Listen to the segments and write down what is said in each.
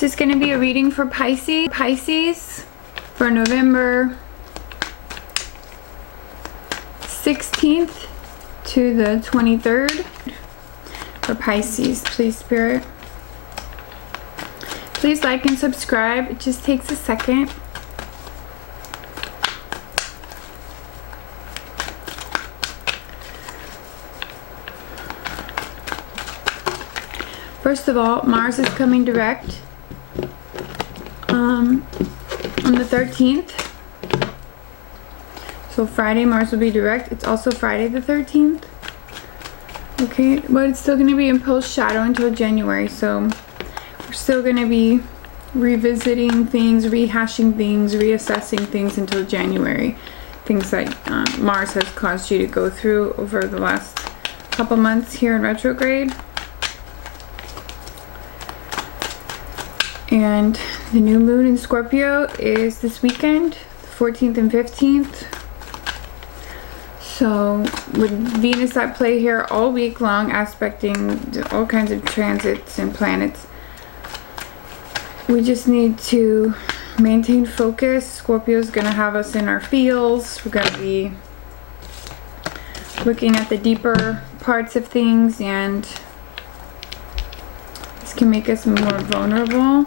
This is going to be a reading for Pisces for November 16th to the 23rd. For Pisces, please, Spirit. Please like and subscribe. It just takes a second. First of all, Mars is coming direct on the 13th. So Friday, Mars will be direct. It's also Friday the 13th. Okay, but it's still going to be in post shadow until January. So we're still going to be revisiting things, rehashing things, reassessing things until January. Things that Mars has caused you to go through over the last couple months here in retrograde. And the new moon in Scorpio is this weekend, the 14th and 15th. So with Venus at play here all week long, aspecting all kinds of transits and planets, we just need to maintain focus. Scorpio's gonna have us in our feels. We're gonna be looking at the deeper parts of things, and this can make us more vulnerable,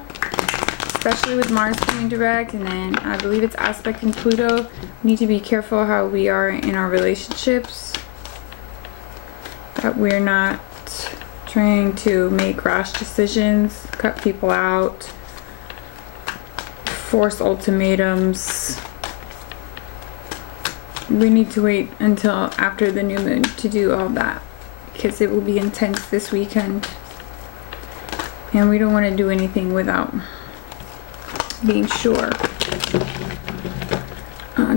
especially with Mars coming direct. And then I believe it's aspecting Pluto. We need to be careful how we are in our relationships, that we're not trying to make rash decisions, cut people out, force ultimatums. We need to wait until after the new moon to do all that, because it will be intense this weekend. And we don't want to do anything without being sure.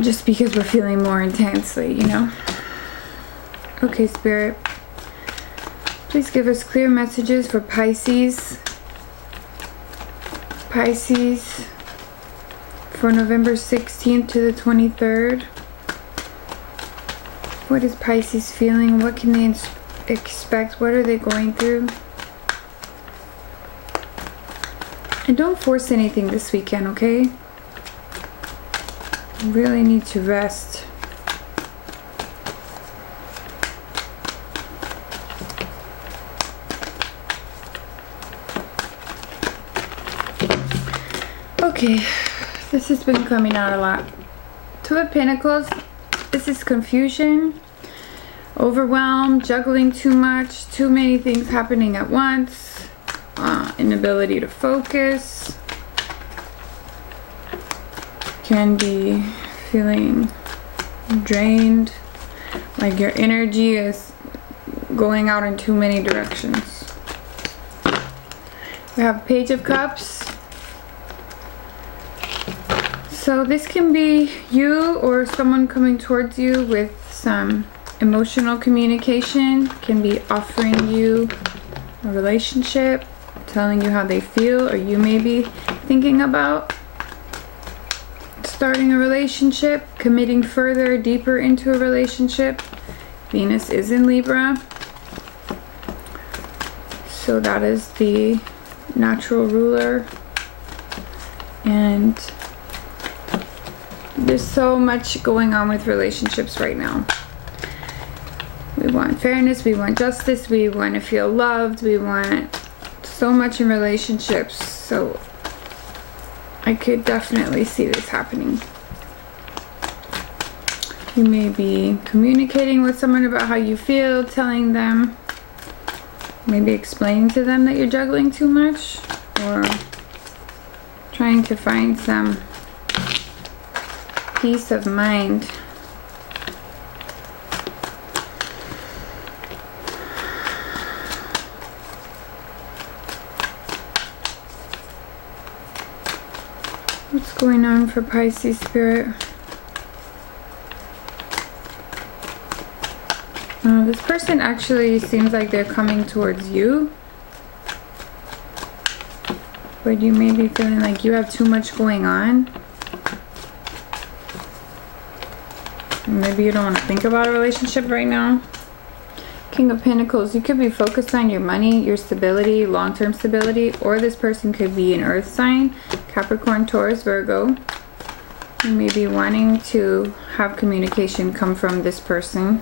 Just because we're feeling more intensely, you know. Okay, Spirit. Please give us clear messages for Pisces. Pisces for November 16th to the 23rd. What is Pisces feeling? What can they expect? What are they going through? And don't force anything this weekend, okay? You really need to rest. Okay, this has been coming out a lot. Two of Pentacles, this is confusion, overwhelm, juggling too much, too many things happening at once. Inability to focus, can be feeling drained, like your energy is going out in too many directions. We have Page of Cups. So this can be you or someone coming towards you with some emotional communication, can be offering you a relationship, telling you how they feel, or you may be thinking about starting a relationship, committing further, deeper into a relationship. Venus is in Libra, so that is the natural ruler, and there's so much going on with relationships right now. We want fairness, we want justice, we want to feel loved, we want so much in relationships. So I could definitely see this happening. You may be communicating with someone about how you feel, telling them, maybe explaining to them that you're juggling too much, or trying to find some peace of mind. What's going on for Pisces, Spirit? This person actually seems like they're coming towards you, but you may be feeling like you have too much going on. Maybe you don't want to think about a relationship right now. King of Pentacles, you could be focused on your money, your stability, long-term stability, or this person could be an earth sign, Capricorn, Taurus, Virgo. You may be wanting to have communication come from this person.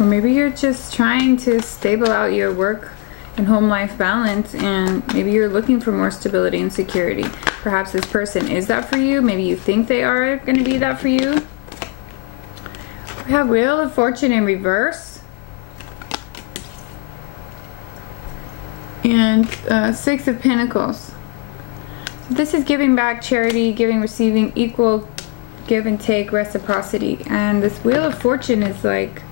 Or maybe you're just trying to stable out your work and home life balance, and maybe you're looking for more stability and security. Perhaps this person is that for you. Maybe you think they are going to be that for you. We have Wheel of Fortune in reverse. And Six of Pentacles. This is giving back, charity, giving, receiving, equal give and take, reciprocity. And this Wheel of Fortune is like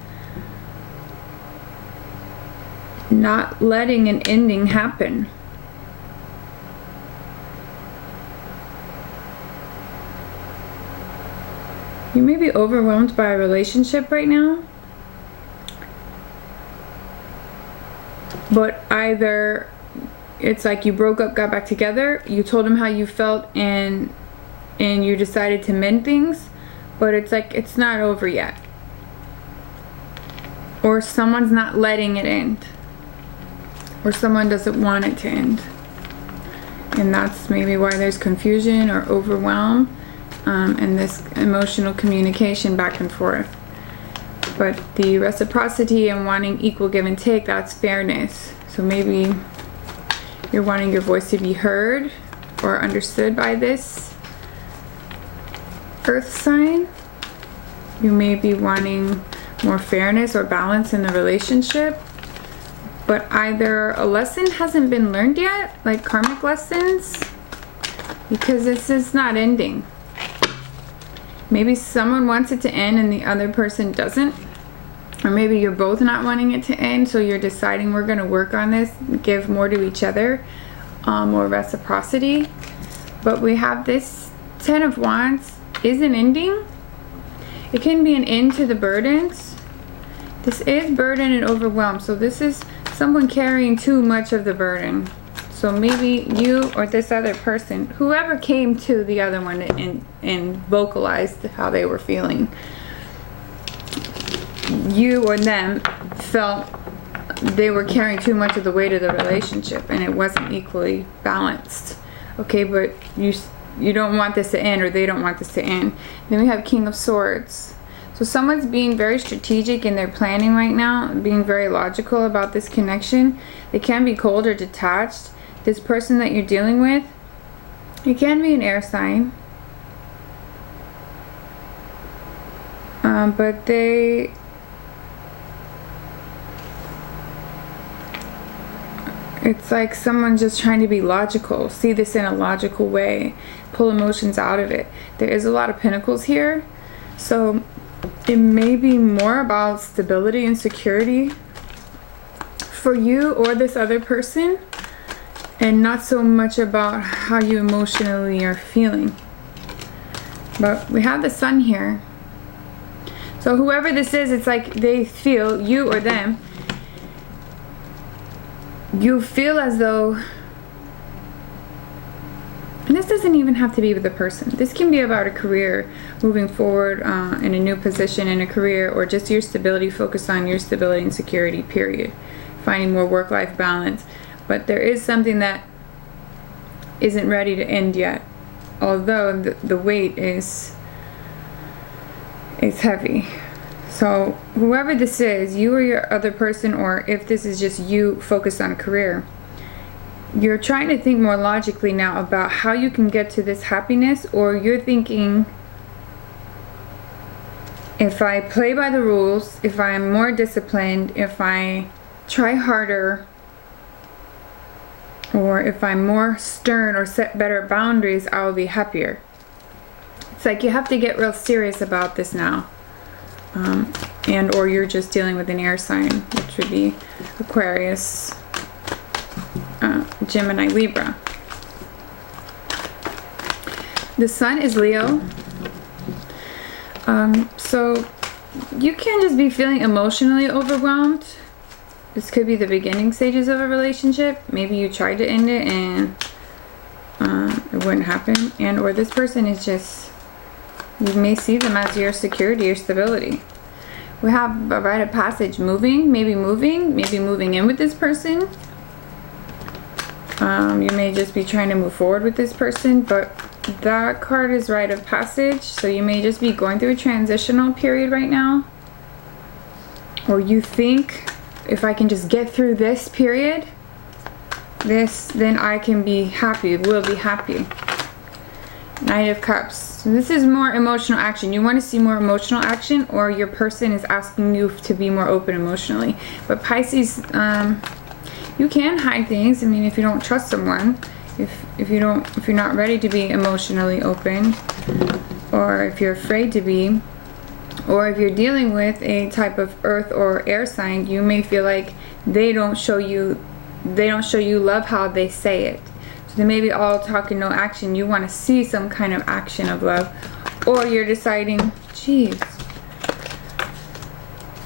not letting an ending happen. You may be overwhelmed by a relationship right now, but either it's like you broke up, got back together, you told him how you felt, and you decided to mend things, but it's like it's not over yet, or someone's not letting it end, or someone doesn't want it to end, and that's maybe why there's confusion or overwhelm, and this emotional communication back and forth. But the reciprocity and wanting equal give and take, that's fairness. So maybe you're wanting your voice to be heard or understood by this earth sign. You may be wanting more fairness or balance in the relationship, but either a lesson hasn't been learned yet, like karmic lessons, because this is not ending. Maybe someone wants it to end and the other person doesn't. Or maybe you're both not wanting it to end, so you're deciding we're going to work on this, give more to each other, more reciprocity. But we have this Ten of Wands isn't ending. It can be an end to the burdens. This is burden and overwhelm, so this is someone carrying too much of the burden. So maybe you or this other person, whoever came to the other one and vocalized how they were feeling, you or them felt they were carrying too much of the weight of the relationship and it wasn't equally balanced. Okay, but you don't want this to end, or they don't want this to end. Then we have King of Swords. So someone's being very strategic in their planning right now, being very logical about this connection. They can be cold or detached. This person that you're dealing with, it can be an air sign. But it's like someone just trying to be logical, see this in a logical way, pull emotions out of it. There is a lot of pentacles here, so it may be more about stability and security for you or this other person, and not so much about how you emotionally are feeling. But we have the Sun here. So whoever this is, it's like they feel, you or them, you feel as though, and this doesn't even have to be with the person. This can be about a career, moving forward in a new position in a career, or just your stability, focus on your stability and security, period. Finding more work-life balance. But there is something that isn't ready to end yet, although the weight is heavy. So whoever this is, you or your other person, or if this is just you focused on a career, you're trying to think more logically now about how you can get to this happiness, or you're thinking, if I play by the rules, if I'm more disciplined, if I try harder, or if I'm more stern or set better boundaries, I'll be happier. It's like you have to get real serious about this now. And or you're just dealing with an air sign, which would be Aquarius, Gemini, Libra. The Sun is Leo. So you can just be feeling emotionally overwhelmed. This could be the beginning stages of a relationship. Maybe you tried to end it and it wouldn't happen. And or this person is just You may see them as your security or stability. We have a rite of passage, moving, maybe moving in with this person. You may just be trying to move forward with this person, but that card is rite of passage, so you may just be going through a transitional period right now. Or you think, if I can just get through this period, then I can be happy, will be happy. Knight of Cups. So this is more emotional action. You want to see more emotional action, or your person is asking you to be more open emotionally. But Pisces, you can hide things. I mean, if you don't trust someone, if you're not ready to be emotionally open, or if you're afraid to be, or if you're dealing with a type of earth or air sign, you may feel like they don't show you love how they say it. So they may be all talk and no action. You want to see some kind of action of love, or you're deciding, geez,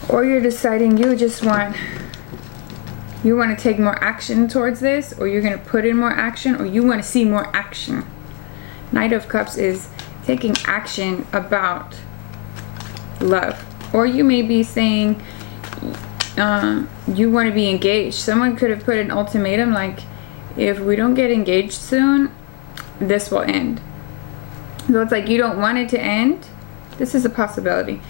or you're deciding you want to take more action towards this, or you're going to put in more action, or you want to see more action. Knight of Cups is taking action about love. Or you may be saying you want to be engaged. Someone could have put an ultimatum like, if we don't get engaged soon, this will end. So it's like you don't want it to end. This is a possibility.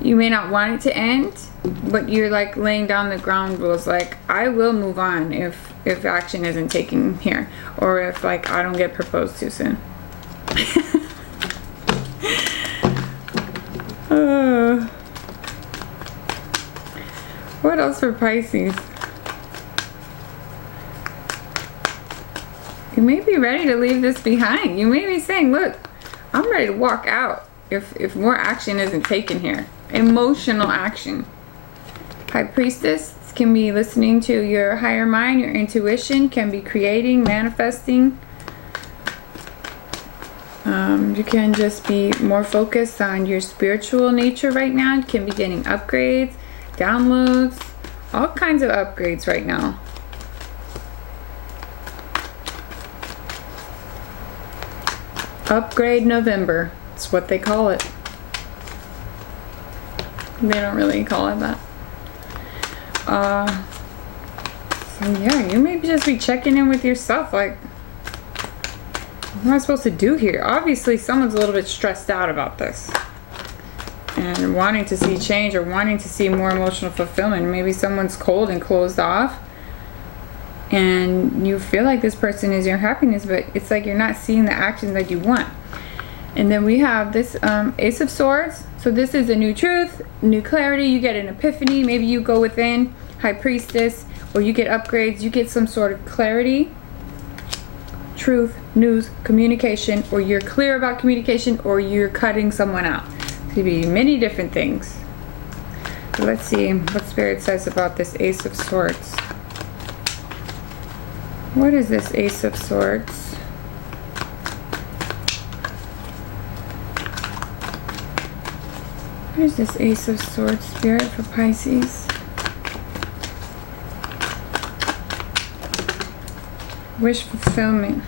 You may not want it to end, but you're like laying down the ground rules, like I will move on if action isn't taken here, or if like I don't get proposed to soon. What else for Pisces? You may be ready to leave this behind. You may be saying, look, I'm ready to walk out if more action isn't taken here. Emotional action. High Priestess can be listening to your higher mind, your intuition, can be creating, manifesting. You can just be more focused on your spiritual nature right now. You can be getting upgrades, downloads, all kinds of upgrades right now. Upgrade November. It's what they call it. They don't really call it that. So yeah, you may just be checking in with yourself, like, what am I supposed to do here? Obviously, someone's a little bit stressed out about this and wanting to see change, or wanting to see more emotional fulfillment. Maybe someone's cold and closed off, and you feel like this person is your happiness, but it's like you're not seeing the action that you want. And then we have this Ace of Swords. So this is a new truth, new clarity. You get an epiphany. Maybe you go within, High Priestess, or you get upgrades. You get some sort of clarity, truth, news, communication, or you're clear about communication, or you're cutting someone out. It could be many different things. So let's see what Spirit says about this Ace of Swords. What is this Ace of Swords? What is this Ace of Swords, Spirit, for Pisces? Wish fulfillment.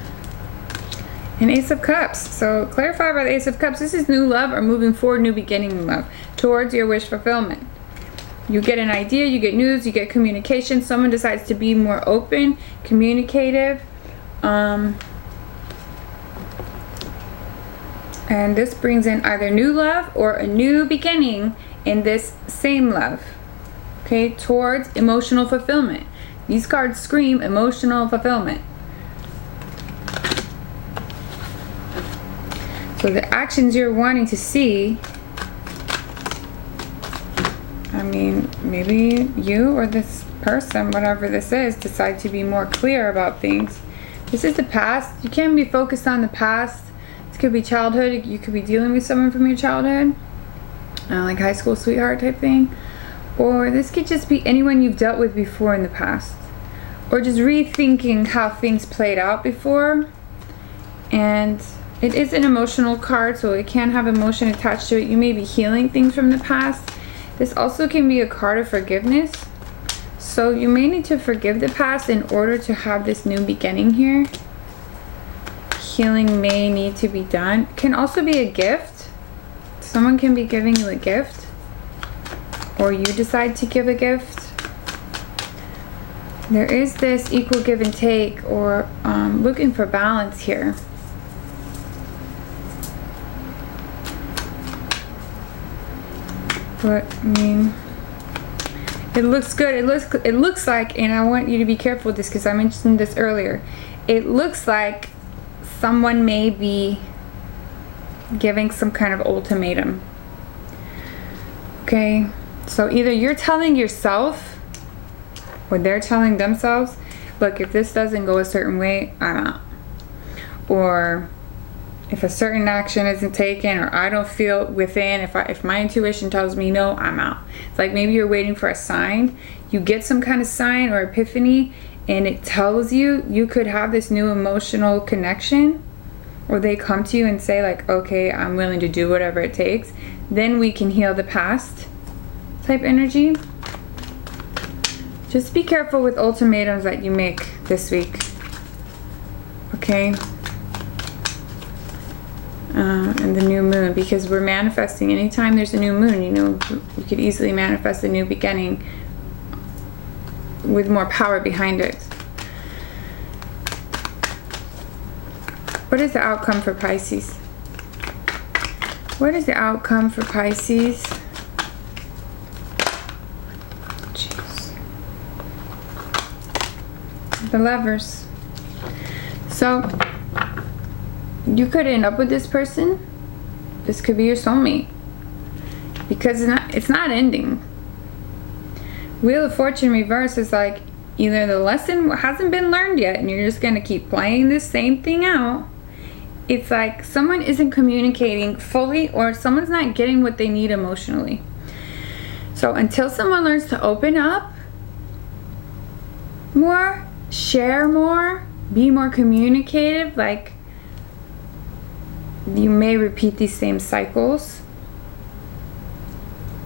And Ace of Cups. So clarify about the Ace of Cups. This is new love, or moving forward, new beginning in love towards your wish fulfillment. You get an idea, you get news, you get communication. Someone decides to be more open, communicative. And this brings in either new love or a new beginning in this same love. Okay, towards emotional fulfillment. These cards scream emotional fulfillment. So the actions you're wanting to see, I mean, maybe you or this person, whatever this is, decide to be more clear about things. This is the past. You can't be focused on the past. This could be childhood. You could be dealing with someone from your childhood, like high school sweetheart type thing. Or this could just be anyone you've dealt with before in the past. Or just rethinking how things played out before. And it is an emotional card, so it can have emotion attached to it. You may be healing things from the past. This also can be a card of forgiveness. So you may need to forgive the past in order to have this new beginning here. Healing may need to be done. Can also be a gift. Someone can be giving you a gift, or you decide to give a gift. There is this equal give and take, or looking for balance here. But I mean, it looks good. It looks like, and I want you to be careful with this because I mentioned this earlier. It looks like someone may be giving some kind of ultimatum. Okay, so either you're telling yourself, or they're telling themselves, look, if this doesn't go a certain way, I'm out. Or if a certain action isn't taken, or I don't feel within, if my intuition tells me no, I'm out. It's like maybe you're waiting for a sign. You get some kind of sign or epiphany, and it tells you you could have this new emotional connection, or they come to you and say like, okay, I'm willing to do whatever it takes. Then we can heal the past type energy. Just be careful with ultimatums that you make this week. Okay? And the new moon, because we're manifesting. Anytime there's a new moon, you know, we could easily manifest a new beginning with more power behind it. What is the outcome for Pisces? What is the outcome for Pisces? Jeez. The Lovers. So you could end up with this person. This could be your soulmate, because it's not ending. Wheel of Fortune reverse is like either the lesson hasn't been learned yet and you're just going to keep playing this same thing out. It's like someone isn't communicating fully, or someone's not getting what they need emotionally. So until someone learns to open up more, share more, be more communicative, like, you may repeat these same cycles,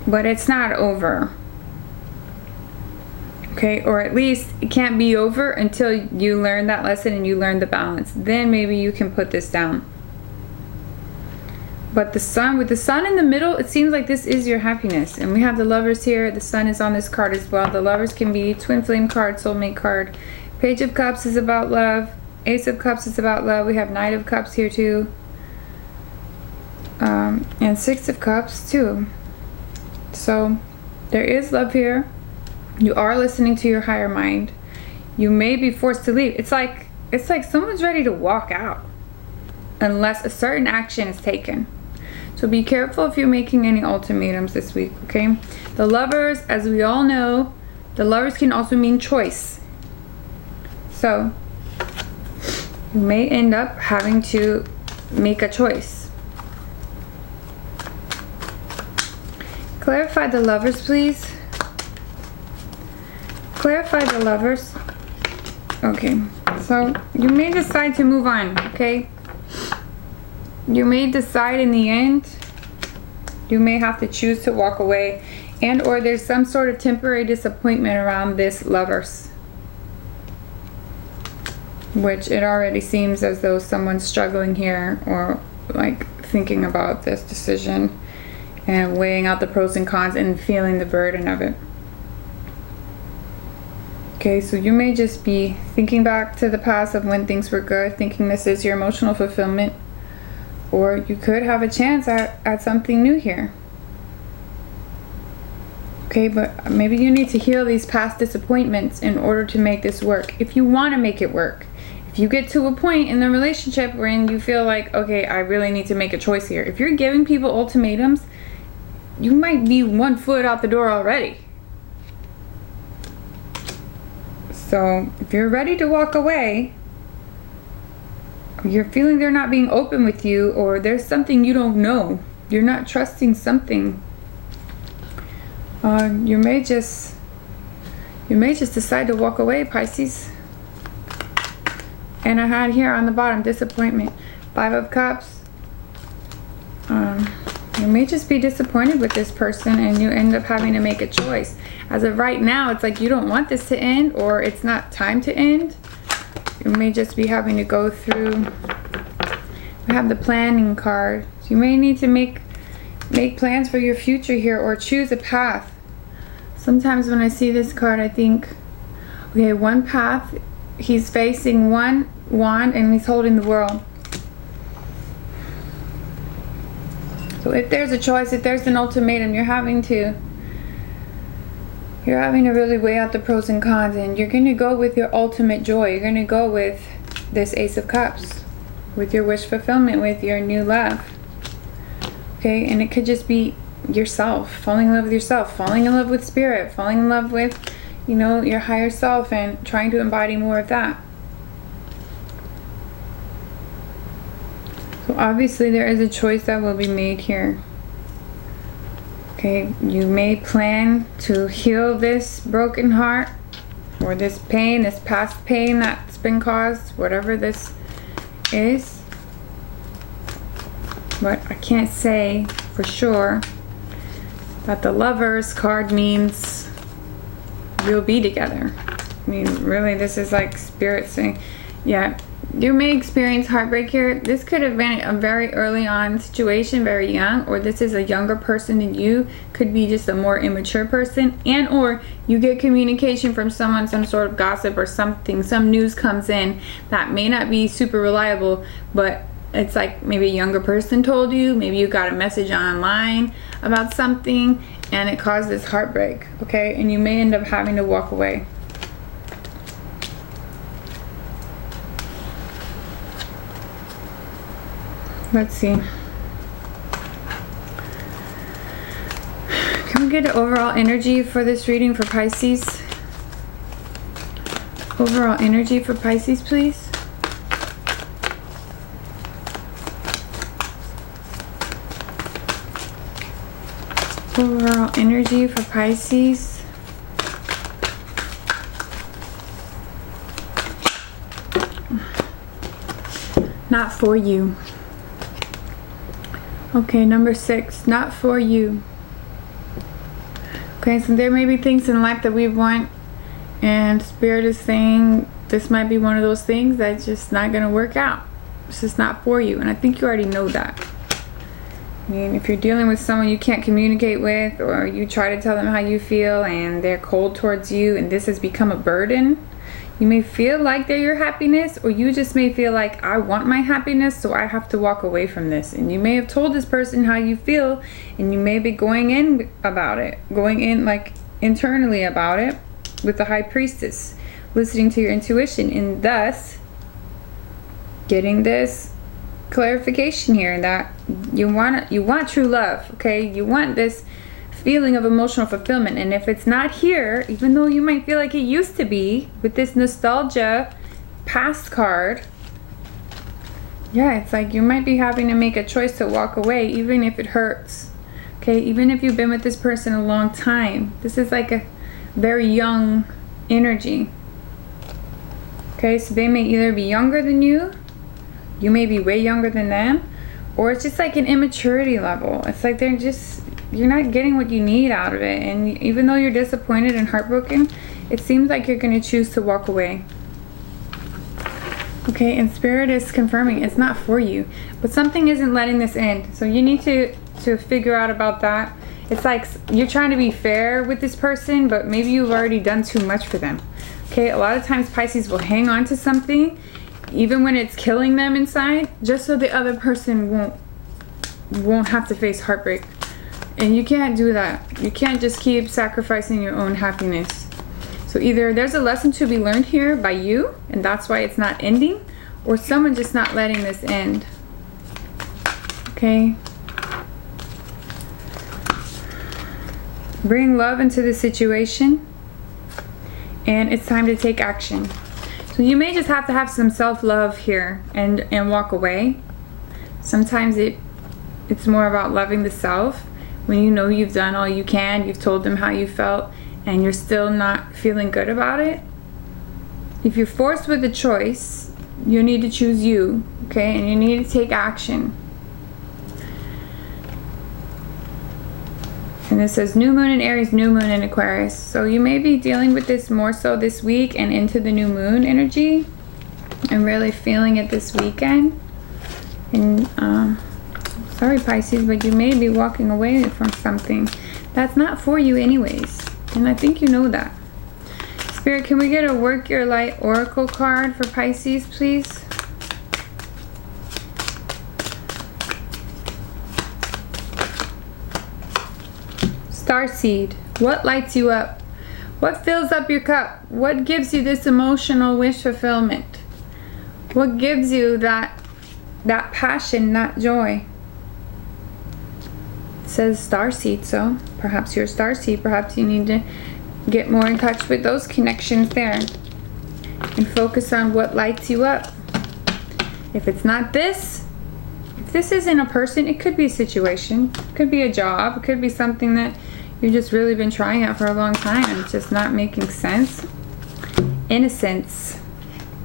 but it's not over. Okay, or at least it can't be over until you learn that lesson and you learn the balance. Then maybe you can put this down. But the sun, with the sun in the middle, it seems like this is your happiness. And we have the Lovers here. The sun is on this card as well. The Lovers can be twin flame card, soulmate card. Page of Cups is about love. Ace of Cups is about love. We have Knight of Cups here too. And Six of Cups too. So there is love here. You are listening to your higher mind. You may be forced to leave. It's like someone's ready to walk out unless a certain action is taken. So be careful if you're making any ultimatums this week, okay? The Lovers, as we all know, the Lovers can also mean choice. So you may end up having to make a choice. Clarify the Lovers, please. Clarify the Lovers. Okay, so you may decide to move on, okay? You may decide in the end, you may have to choose to walk away, and or there's some sort of temporary disappointment around this Lovers. Which it already seems as though someone's struggling here, or like thinking about this decision and weighing out the pros and cons and feeling the burden of it. Okay, so you may just be thinking back to the past of when things were good, thinking this is your emotional fulfillment, or you could have a chance at something new here. Okay, but maybe you need to heal these past disappointments in order to make this work. If you want to make it work. If you get to a point in the relationship wherein you feel like, okay, I really need to make a choice here. If you're giving people ultimatums, you might be 1 foot out the door already. So if you're ready to walk away, you're feeling they're not being open with you, or there's something you don't know, you're not trusting something, you may just decide to walk away, Pisces. And I had here on the bottom, disappointment. 5 of Cups. You may just be disappointed with this person and you end up having to make a choice. As of right now, it's like you don't want this to end, or it's not time to end. You may just be having to go through. We have the planning card. So you may need to make make plans for your future here, or choose a path. Sometimes when I see this card, I think, okay, one path, he's facing one wand and he's holding the world. So if there's a choice, if there's an ultimatum, you're having to really weigh out the pros and cons, and you're going to go with your ultimate joy. You're going to go with this Ace of Cups, with your wish fulfillment, with your new love. Okay, and it could just be yourself, falling in love with yourself, falling in love with spirit, falling in love with, you know, your higher self, and trying to embody more of that. So obviously there is a choice that will be made here. Okay, you may plan to heal this broken heart, or this pain, this past pain that's been caused, whatever this is. But I can't say for sure that the Lovers card means you'll be together. I mean, really, this is like Spirit saying, yeah, you may experience heartbreak here. This could have been a very early on situation, very young, or this is a younger person than you. Could be just a more immature person, and or you get communication from someone, some sort of gossip or something, some news comes in that may not be super reliable, but it's like maybe a younger person told you, maybe you got a message online about something and it caused this heartbreak, okay? And you may end up having to walk away. Let's see. Can we get an overall energy for this reading for Pisces? Overall energy for Pisces, please. Overall energy for Pisces. Not for you. Okay, number 6, not for you. Okay, so there may be things in life that we want, and Spirit is saying this might be one of those things that's just not going to work out. It's just not for you, and I think you already know that. I mean, if you're dealing with someone you can't communicate with, or you try to tell them how you feel and they're cold towards you, and this has become a burden, you may feel like they're your happiness, or you just may feel like, I want my happiness, so I have to walk away from this. And you may have told this person how you feel, and you may be going in about it, going in like internally about it with the High Priestess, listening to your intuition, and thus getting this clarification here that you want true love, okay? You want this feeling of emotional fulfillment, and if it's not here, even though you might feel like it used to be with this nostalgia past card, yeah, it's like you might be having to make a choice to walk away, even if it hurts, okay? Even if you've been with this person a long time. This is like a very young energy, okay? So they may either be younger than you may be way younger than them, or it's just like an immaturity level. It's like you're not getting what you need out of it, and even though you're disappointed and heartbroken, it seems like you're going to choose to walk away. Okay, and Spirit is confirming it's not for you, but something isn't letting this end, so you need to figure out about that. It's like you're trying to be fair with this person, but maybe you've already done too much for them. Okay, a lot of times Pisces will hang on to something even when it's killing them inside, just so the other person won't have to face heartbreak. And you can't do that. You can't just keep sacrificing your own happiness. So either there's a lesson to be learned here by you, and that's why it's not ending, or someone just not letting this end. Okay? Bring love into the situation, and it's time to take action. So you may just have to have some self-love here and walk away. Sometimes it's more about loving the self. When you know you've done all you can, you've told them how you felt, and you're still not feeling good about it. If you're forced with a choice, you need to choose you, okay? And you need to take action. And it says new moon in Aries, new moon in Aquarius. So you may be dealing with this more so this week and into the new moon energy, and really feeling it this weekend. And Sorry, Pisces, but you may be walking away from something that's not for you anyways. And I think you know that. Spirit, can we get a Work Your Light Oracle card for Pisces, please? Starseed, what lights you up? What fills up your cup? What gives you this emotional wish fulfillment? What gives you that passion, that joy? It says starseed, so perhaps you're a starseed. Perhaps you need to get more in touch with those connections there and focus on what lights you up. If it's not this, if this isn't a person, it could be a situation, it could be a job, it could be something that you've just really been trying out for a long time. It's just not making sense. Innocence.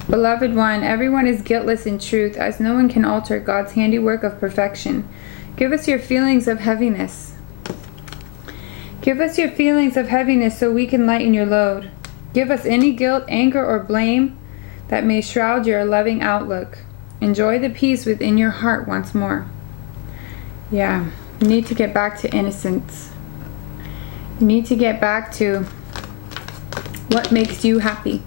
Beloved one, everyone is guiltless in truth, as no one can alter God's handiwork of perfection. Give us your feelings of heaviness. Give us your feelings of heaviness so we can lighten your load. Give us any guilt, anger, or blame that may shroud your loving outlook. Enjoy the peace within your heart once more. Yeah, you need to get back to innocence. You need to get back to what makes you happy.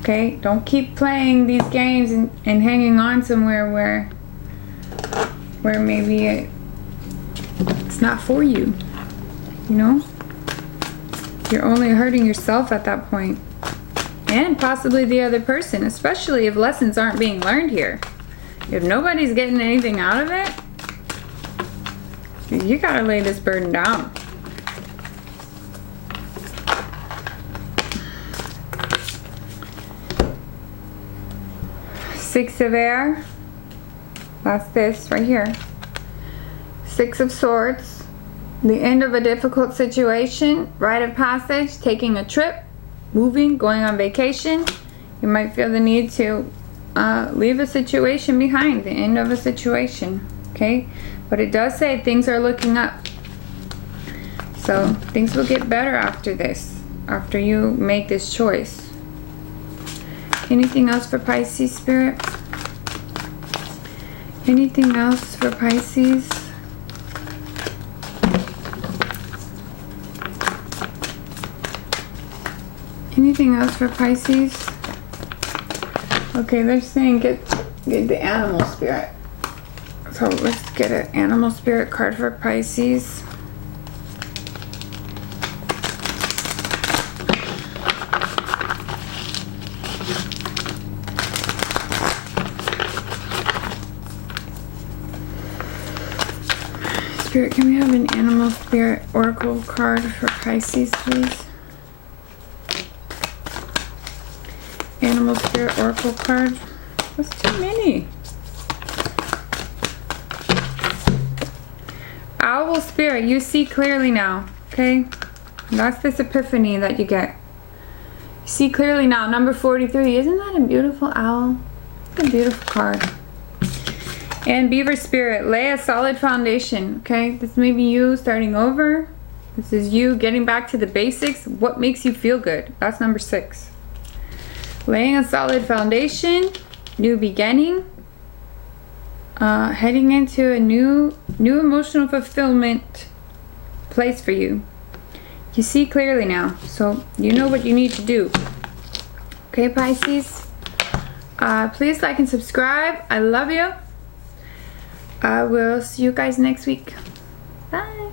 Okay? Don't keep playing these games and hanging on somewhere where maybe it's not for you. You know? You're only hurting yourself at that point. And possibly the other person, especially if lessons aren't being learned here. If nobody's getting anything out of it, you gotta lay this burden down. Six of Air. That's this right here. Six of Swords. The end of a difficult situation, rite of passage, taking a trip, moving, going on vacation. You might feel the need to leave a situation behind, the end of a situation, okay? But it does say things are looking up. So things will get better after this, after you make this choice. Anything else for Pisces, Spirit? Anything else for Pisces? Anything else for Pisces? Okay, they're saying get the animal spirit. So let's get an animal spirit card for Pisces. Spirit, can we have an animal spirit oracle card for Pisces, please? Animal spirit oracle card. That's too many. Owl spirit, you see clearly now. Okay? That's this epiphany that you get. You see clearly now. Number 43. Isn't that a beautiful owl? It's a beautiful card. And Beaver spirit, lay a solid foundation. Okay? This may be you starting over. This is you getting back to the basics. What makes you feel good? That's number 6. Laying a solid foundation, new beginning, heading into a new emotional fulfillment place for you. You see clearly now, so you know what you need to do. Okay, Pisces? Please like and subscribe. I love you. I will see you guys next week. Bye.